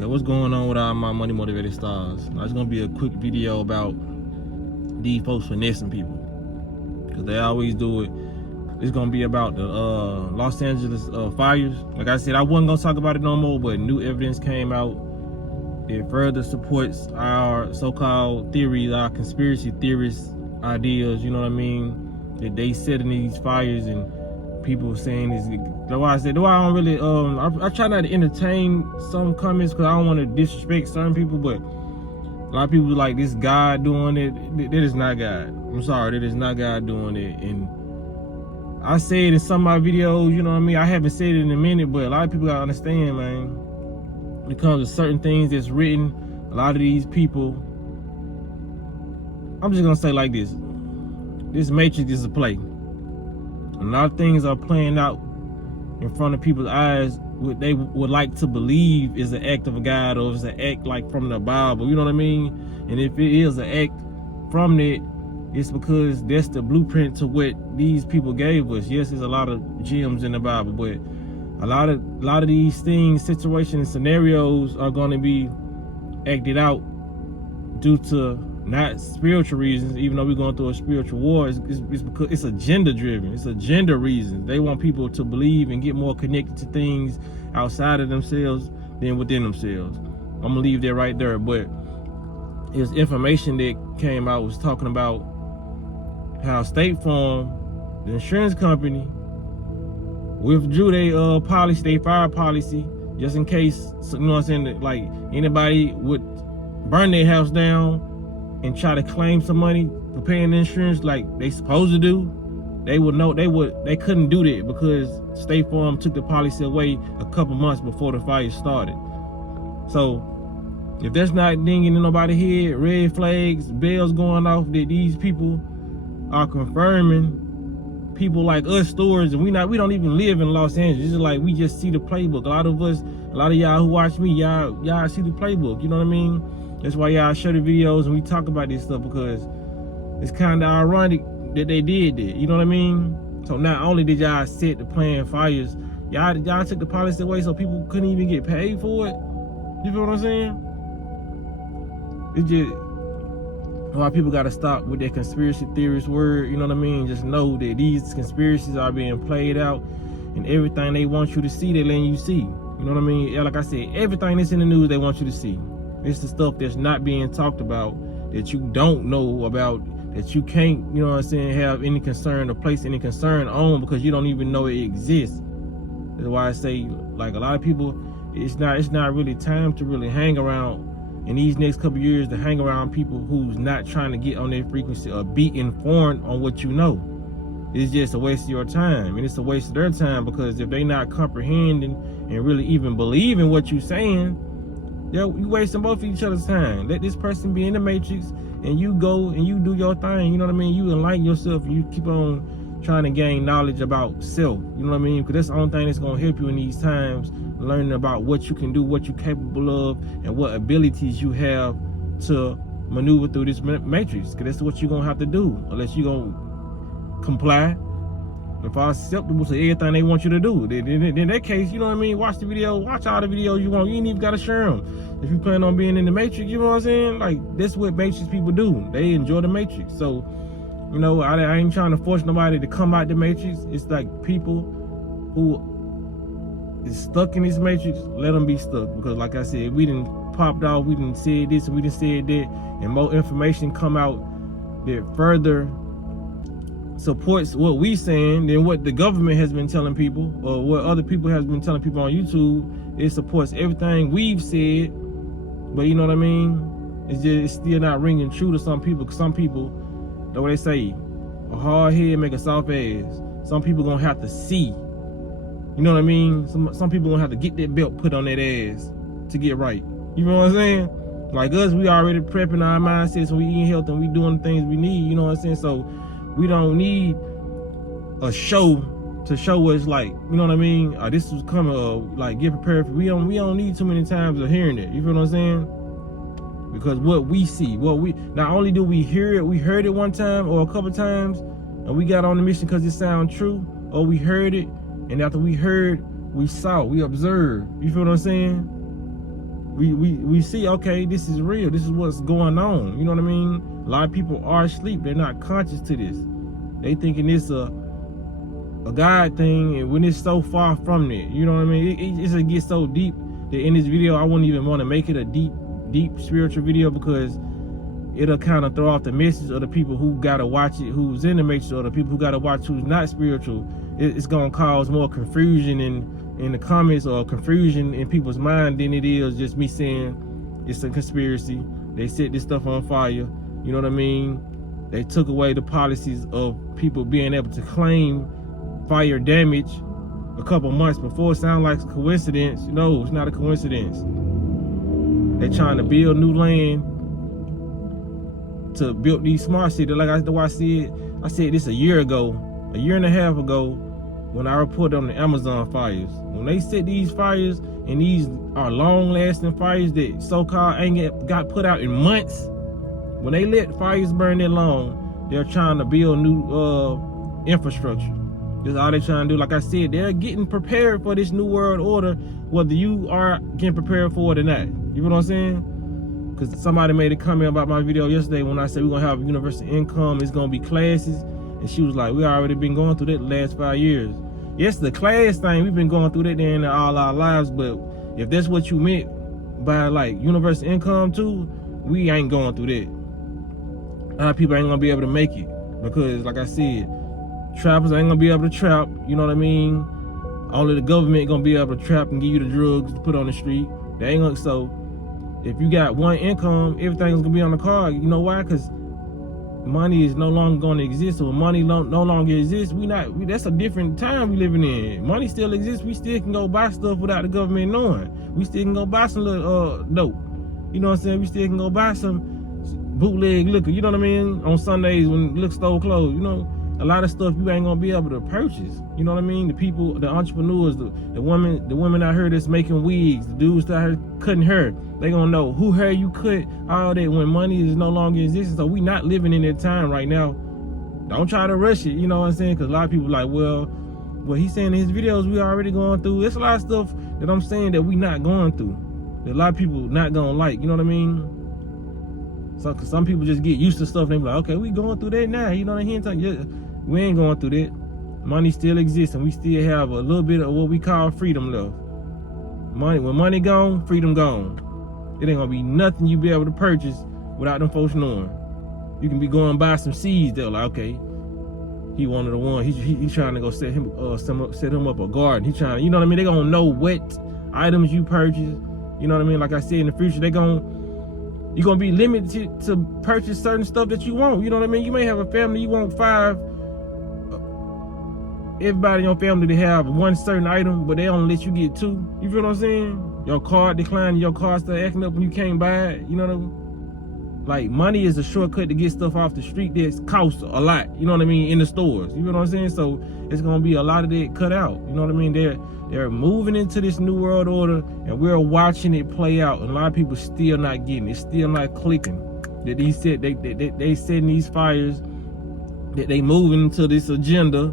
Okay, what's going on with all my money motivated stars? Now it's gonna be a quick video about these folks finessing people, because they always do it. It's gonna be about the Los Angeles fires. Like I said, I wasn't gonna talk about it no more, but new evidence came out. It further supports our so-called theories, our conspiracy theorist ideas, you know what I mean? That they setting these fires and people saying this. That's why I said, I don't really, I try not to entertain some comments because I don't want to disrespect certain people, but a lot of people like this God doing it. That is not God. I'm sorry, that is not God doing it. And I say it in some of my videos, you know what I mean? I haven't said it in a minute, but a lot of people gotta understand, man. When it comes to certain things that's written, a lot of these people, I'm just gonna say like this. This Matrix is a play. A lot of things are playing out in front of people's eyes, what they would like to believe is an act of a God, or it's an act like from the Bible, you know what I mean? And if it is an act from it, it's because that's the blueprint to what these people gave us. Yes, there's a lot of gems in the Bible, but a lot of these things, situations, and scenarios are going to be acted out due to not spiritual reasons, even though we're going through a spiritual war. It's because it's agenda driven. It's agenda reasons. They want people to believe and get more connected to things outside of themselves than within themselves. I'm gonna leave that right there. But it's information that came out was talking about how State Farm, the insurance company, withdrew their policy, their fire policy, just in case, you know what I'm saying, that, like, anybody would burn their house down and try to claim some money for paying the insurance like they supposed to do. They couldn't do that because State Farm took the policy away a couple months before the fire started. So if that's not dinging in nobody's head, red flags, bells going off, that these people are confirming people like us stories, and we don't even live in Los Angeles. It's like we just see the playbook. A lot of y'all who watch me, y'all see the playbook, you know what I mean? That's why y'all share the videos and we talk about this stuff, because it's kind of ironic that they did that, you know what I mean? So not only did y'all set the plan fires, y'all took the policy away so people couldn't even get paid for it. You feel what I'm saying? It's just why people gotta stop with that conspiracy theorist word, you know what I mean? Just know that these conspiracies are being played out, and everything they want you to see, they're letting you see. You know what I mean? Like I said, everything that's in the news, they want you to see. It's the stuff that's not being talked about, that you don't know about, that you can't, you know what I'm saying, have any concern or place any concern on, because you don't even know it exists. That's why I say, like, a lot of people, it's not really time to really hang around in these next couple of years, to hang around people who's not trying to get on their frequency or be informed on what you know. It's just a waste of your time, and it's a waste of their time, because if they not comprehending and really even believing what you're saying, you wasting both of each other's time. Let this person be in the Matrix, and you go and you do your thing, you know what I mean? You enlighten yourself, and you keep on trying to gain knowledge about self, you know what I mean? Because that's the only thing that's going to help you in these times, learning about what you can do, what you're capable of, and what abilities you have to maneuver through this Matrix. Because that's what you're going to have to do, unless you're going to comply if are acceptable to everything they want you to do. In that case, you know what I mean, watch the video, watch all the videos you want. You ain't even gotta share them. If you plan on being in the Matrix, you know what I'm saying? Like, that's what Matrix people do. They enjoy the Matrix. So, you know, I ain't trying to force nobody to come out the Matrix. It's like people who is stuck in this Matrix, let them be stuck. Because like I said, we done popped off, we done said this, and we done said that, and more information come out that further supports what we saying than what the government has been telling people, or what other people has been telling people on YouTube. It supports everything we've said, but you know what I mean? It's still not ringing true to some people, because some people, the way they say, a hard head make a soft ass. Some people gonna have to see, you know what I mean? Some people gonna have to get that belt put on that ass to get right. You know what I'm saying? Like us, we already prepping our mindsets, and we eating healthy, and we doing the things we need, you know what I'm saying? So we don't need a show to show us, like, you know what I mean? This was coming, like, get prepared for. We don't need too many times of hearing it. You feel what I'm saying? Because what we see, not only do we hear it, we heard it one time or a couple times, and we got on the mission because it sounds true, or we heard it, and after we heard, we saw, we observed. You feel what I'm saying? we see, okay, this is real. This is what's going on. You know what I mean? A lot of people are asleep. They're not conscious to this. They thinking it's a God thing, and when it's so far from it, you know what I mean? It gets so deep that in this video, I wouldn't even want to make it a deep spiritual video, because it'll kind of throw off the message of the people who gotta watch it, who's in the matrix, or the people who gotta watch who's not spiritual. It's gonna cause more confusion in the comments, or confusion in people's mind, than it is just me saying it's a conspiracy. They set this stuff on fire. You know what I mean? They took away the policies of people being able to claim fire damage a couple months before. It sounds like a coincidence. No, it's not a coincidence. They're trying to build new land to build these smart cities. Like I said this a year and a half ago, when I reported on the Amazon fires. When they set these fires, and these are long-lasting fires that so-called ain't got put out in months, when they let fires burn that long, they're trying to build new infrastructure. That's all they're trying to do. Like I said, they're getting prepared for this new world order, whether you are getting prepared for it or not. You know what I'm saying? Because somebody made a comment about my video yesterday when I said we're going to have universal income, it's going to be classes. And she was like, we already been going through that the last 5 years. Yes, the class thing, we've been going through that in all our lives, but if that's what you meant by like universal income too, we ain't going through that. A lot of people ain't gonna be able to make it, because like I said, trappers ain't gonna be able to trap, you know what I mean? Only the government gonna be able to trap and give you the drugs to put on the street. They ain't gonna, so if you got one income, everything's gonna be on the card. You know why? Because money is no longer going to exist. So when money no longer exists, that's a different time we living in. Money still exists. We still can go buy stuff without the government knowing. We still can go buy some little dope. You know what I'm saying? We still can go buy some bootleg liquor. You know what I mean? On Sundays when liquor store closed. You know, a lot of stuff you ain't gonna be able to purchase. You know what I mean? The people, the entrepreneurs, the women out here that's making wigs, the dudes out here cutting hair, they gonna know who hair you cut, all that, when money is no longer existing. So we not living in that time right now. Don't try to rush it, you know what I'm saying? Because a lot of people like, well, what he's saying in his videos, we already going through. There's a lot of stuff that I'm saying that we not going through, that a lot of people not gonna like, you know what I mean? So, cause some people just get used to stuff and they be like, okay, we going through that now, you know what I mean? We ain't going through that. Money still exists, and we still have a little bit of what we call freedom left. When money gone, freedom gone. It ain't gonna be nothing you be able to purchase without them folks knowing. You can be going buy some seeds. They're like, okay, he one of the ones. He's trying to go set him up a garden. He trying, you know what I mean? They gonna know what items you purchase. You know what I mean? Like I said, in the future, you're gonna be limited to purchase certain stuff that you want. You know what I mean? You may have a family, you want everybody in your family to have one certain item, but they only let you get 2. You feel what I'm saying? Your card declined, your card start acting up when you can't buy it. You know what I mean? Like, money is a shortcut to get stuff off the street that costs a lot. You know what I mean? In the stores. You feel what I'm saying? So it's gonna be a lot of that cut out. You know what I mean? They're moving into this new world order, and we're watching it play out. And a lot of people still not getting it. It's still not clicking. That they setting these fires, that they moving into this agenda.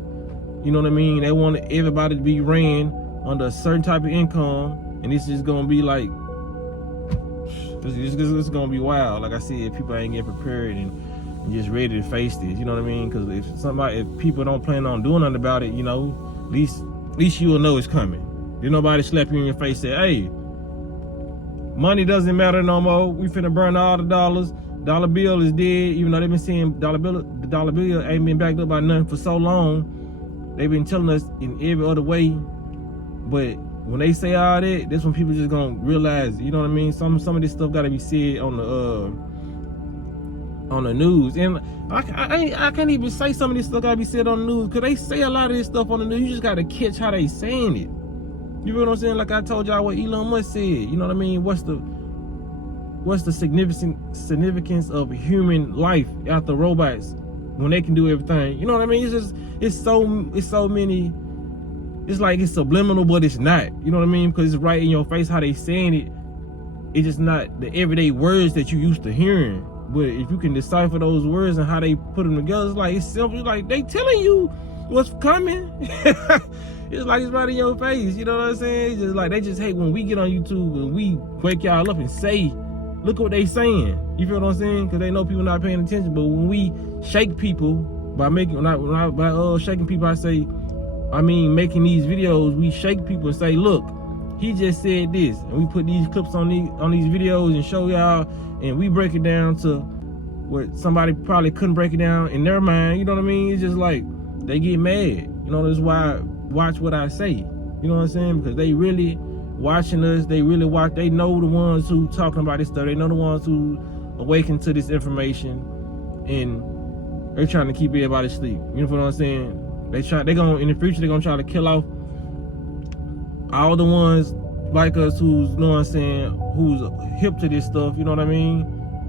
You know what I mean? They want everybody to be ran under a certain type of income, and this is gonna be like, it's gonna be wild. Like I said, people ain't getting prepared and just ready to face this. You know what I mean? Because if people don't plan on doing nothing about it, you know, at least you will know it's coming. There's nobody slap you in your face and say, hey, money doesn't matter no more. We finna burn all the dollars. Dollar bill is dead. Even though they've been saying the dollar bill ain't been backed up by nothing for so long. They've been telling us in every other way, but when they say all that, that's when people just gonna realize, you know what I mean? Some of this stuff gotta be said on the news, and I can't even say some of this stuff gotta be said on the news, because they say a lot of this stuff on the news. You just gotta catch how they saying it. You know what I'm saying? Like I told y'all what Elon Musk said. You know what I mean? What's the significance of human life after robots when they can do everything? You know what I mean? It's so many. It's like it's subliminal, but it's not. You know what I mean? Because it's right in your face how they saying it. It's just not the everyday words that you used to hearing. But if you can decipher those words and how they put them together, it's simple. It's like they telling you what's coming. It's like it's right in your face. You know what I'm saying? It's just like they just hate when we get on YouTube and we wake y'all up and say, look what they saying. You feel what I'm saying? Because they know people not paying attention. But when we shake people by making, shaking people, making these videos, we shake people and say, look, he just said this, and we put these clips on these videos and show y'all, and we break it down to what somebody probably couldn't break it down in their mind. You know what I mean? It's just like they get mad. You know, that's why watch what I say. You know what I'm saying? Because they really watching us. They really watch. They know the ones who talking about this stuff. They know the ones who awaken to this information, and they're trying to keep everybody asleep. You know what I'm saying? They gonna in the future they're gonna try to kill off all the ones like us who's, you know what I'm saying, who's hip to this stuff, you know what I mean?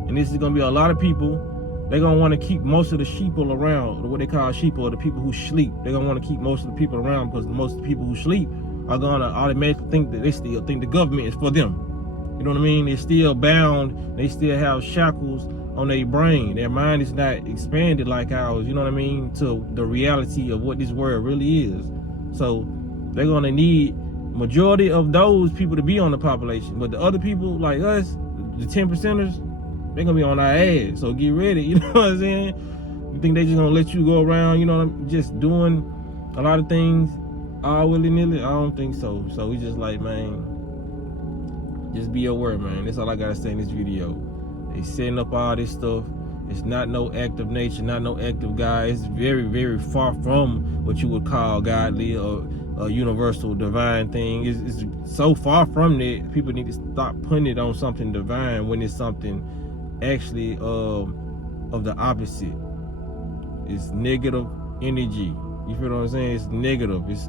And this is gonna be a lot of people. They're gonna want to keep most of the sheeple around, or what they call sheeple, or the people who sleep. They're gonna want to keep most of the people around because most of the people who sleep are gonna automatically think that they still think the government is for them. You know what I mean? They're still bound. They still have shackles on their brain. Their mind is not expanded like ours, you know what I mean, to the reality of what this world really is. So they're gonna need majority of those people to be on the population, but the other people like us, the 10%ers, they're gonna be on our ass. So get ready. You know what I'm saying? You think they just gonna let you go around, you know, just doing a lot of things all willy-nilly? I don't think so. So we just like, man, just be aware, man. That's all I gotta say in this video. They setting up all this stuff. It's not no act of nature, not no act of God. It's very, very far from what you would call godly or a universal divine thing. It's so far from that. People need to stop putting it on something divine when it's something actually of the opposite. It's negative energy. You feel what I'm saying? It's negative. It's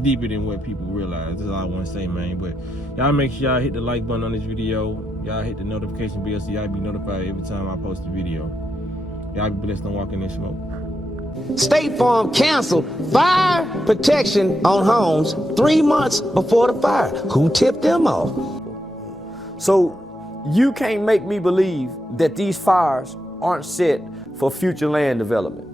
deeper than what people realize. That's all I want to say, man. But y'all make sure y'all hit the like button on this video. Y'all hit the notification bell so y'all be notified every time I post a video. Y'all be blessed and walk in this smoke. State Farm canceled fire protection on homes 3 months before the fire. Who tipped them off? So you can't make me believe that these fires aren't set for future land development.